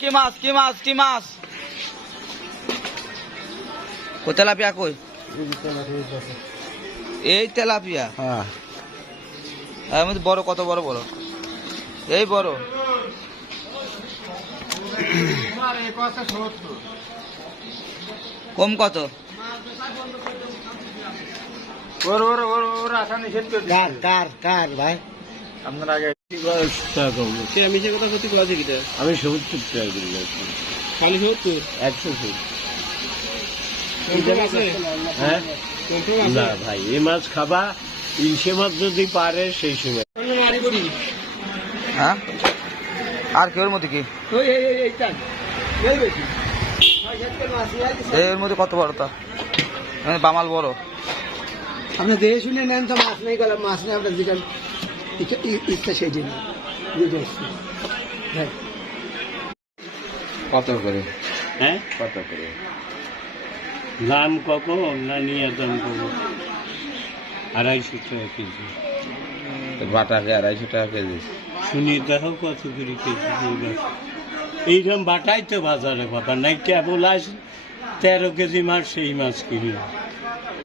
কি মাছ কি মাছ কি মাছ? কই তেলাপিয়া কই? এই তেলাপিয়া। হ্যাঁ এর মধ্যে বড় কত বড় বড়? এই বড়। কম কত? কার ভাই আপনার আগে আমি 70 টাকা দিল খালি 70 100 হ্যাঁ না ভাই এই মাছ খাবা ইলশে মাছ যদি পারে সেই সময় হ্যাঁ আর কি ওর মধ্যে কি এর মধ্যে কত বড় তা? বামাল বড়। আপনি দেখে শুনে নেন তো, মাছ নেই গেলাম, মাছ নেই আপনার যেটা ইচ্ছা সেই জন্য কত করে? হ্যাঁ কত করে দাম? কখন না নিয়ে দাম কখন? 250 টাকা কেজি। বাটাকে 250 টাকা কেজি। শুনি দেখো কত করে কেজি। এইরকম বাটাই তো বাজারে পাবা নাই, কেবল আস 13 কেজি মাছ সেই মাছ কিনি।